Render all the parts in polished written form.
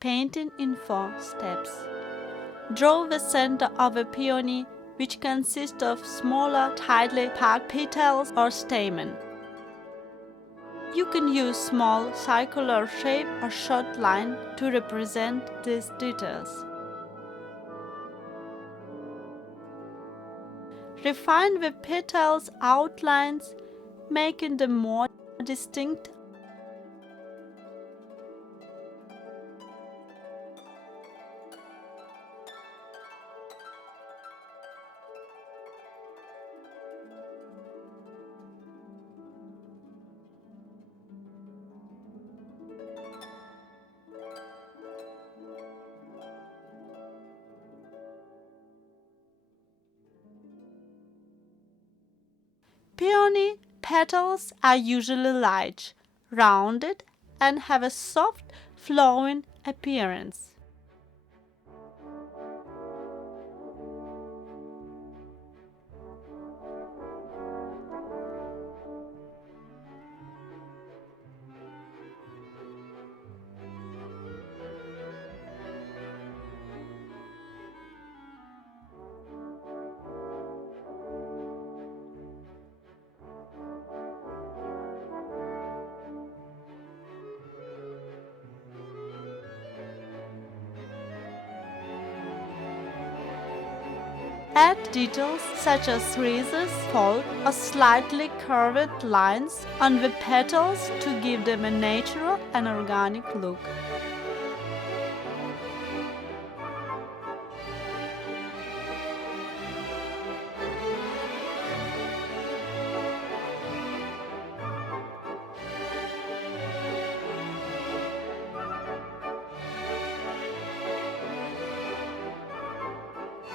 Painting in 4 steps. Draw the center of a peony, which consists of smaller, tightly packed petals or stamen. You can use small circular shape or short line to represent these details. Refine the petals' outlines, making them more distinct. Peony petals are usually large, rounded, and have a soft, flowing appearance. Add details such as creases, fold, or slightly curved lines on the petals to give them a natural and organic look.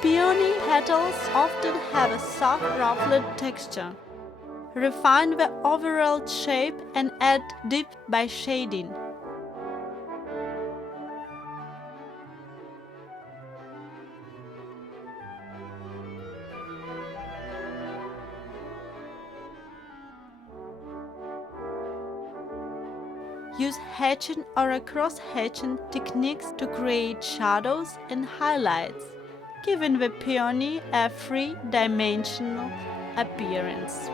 Peony petals often have a soft, ruffled texture. Refine the overall shape and add depth by shading. Use hatching or cross-hatching techniques to create shadows and highlights, giving the peony a three-dimensional appearance.